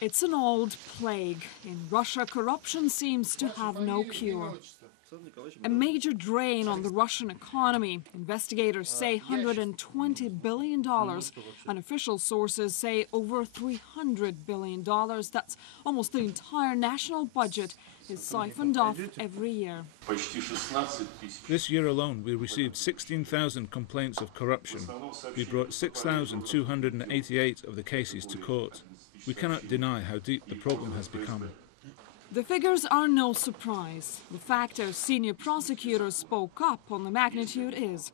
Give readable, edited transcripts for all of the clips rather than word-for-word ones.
It's an old plague. In Russia, corruption seems to have no cure. A major drain on the Russian economy. Investigators say $120 billion, and official sources say over $300 billion. That's almost the entire national budget is siphoned off every year. This year alone, we received 16,000 complaints of corruption. We brought 6,288 of the cases to court. We cannot deny how deep the problem has become. The figures are no surprise. The fact a senior prosecutor spoke up on the magnitude is.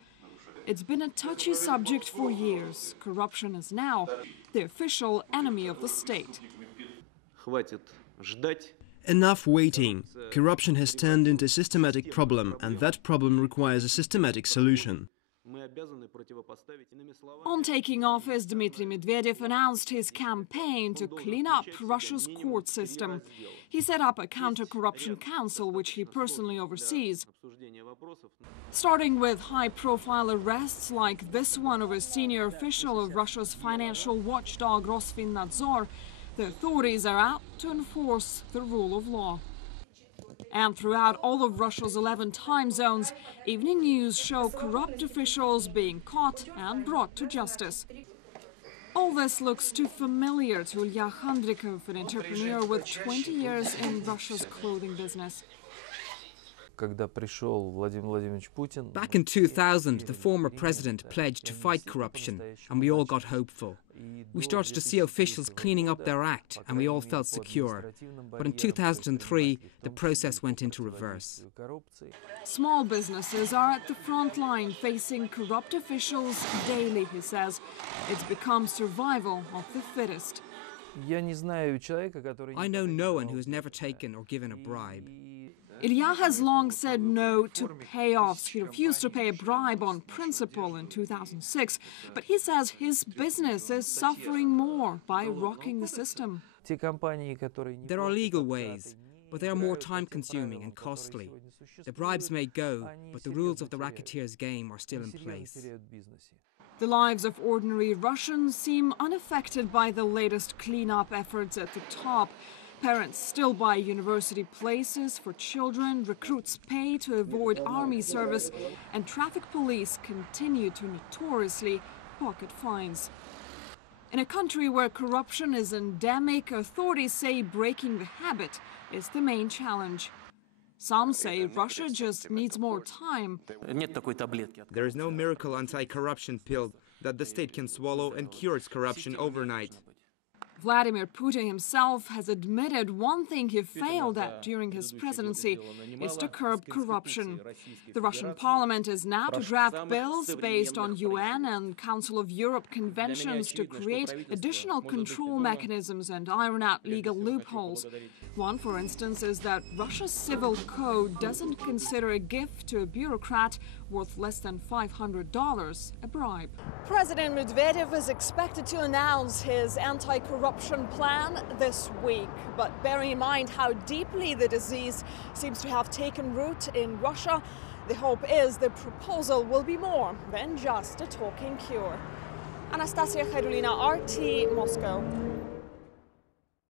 It's been a touchy subject for years. Corruption is now the official enemy of the state. Enough waiting. Corruption has turned into a systematic problem, and that problem requires a systematic solution. On taking office, Dmitry Medvedev announced his campaign to clean up Russia's court system. He set up a counter-corruption council, which he personally oversees. Starting with high-profile arrests like this one of a senior official of Russia's financial watchdog Rosfinnadzor, the authorities are out to enforce the rule of law. And throughout all of Russia's 11 time zones, evening news show corrupt officials being caught and brought to justice. All this looks too familiar to Ilya Handrikov, an entrepreneur with 20 years in Russia's clothing business. Back in 2000, the former president pledged to fight corruption, and we all got hopeful. We started to see officials cleaning up their act, and we all felt secure. But in 2003, the process went into reverse. Small businesses are at the front line facing corrupt officials daily, he says. It's become survival of the fittest. I know no one who has never taken or given a bribe. Ilya has long said no to payoffs. He refused to pay a bribe on principle in 2006, but he says his business is suffering more by rocking the system. There are legal ways, but they are more time-consuming and costly. The bribes may go, but the rules of the racketeers' game are still in place. The lives of ordinary Russians seem unaffected by the latest clean-up efforts at the top. Parents still buy university places for children, recruits pay to avoid army service, and traffic police continue to notoriously pocket fines. In a country where corruption is endemic, authorities say breaking the habit is the main challenge. Some say Russia just needs more time. There is no miracle anti-corruption pill that the state can swallow and cure its corruption overnight. Vladimir Putin himself has admitted one thing he failed at during his presidency is to curb corruption. The Russian parliament is now to draft bills based on UN and Council of Europe conventions to create additional control mechanisms and iron out legal loopholes. One, for instance, is that Russia's civil code doesn't consider a gift to a bureaucrat worth less than $500 a bribe. President Medvedev is expected to announce his anti-corruption plan this week. But bearing in mind how deeply the disease seems to have taken root in Russia, the hope is the proposal will be more than just a talking cure. Anastasia Haydulina, RT, Moscow.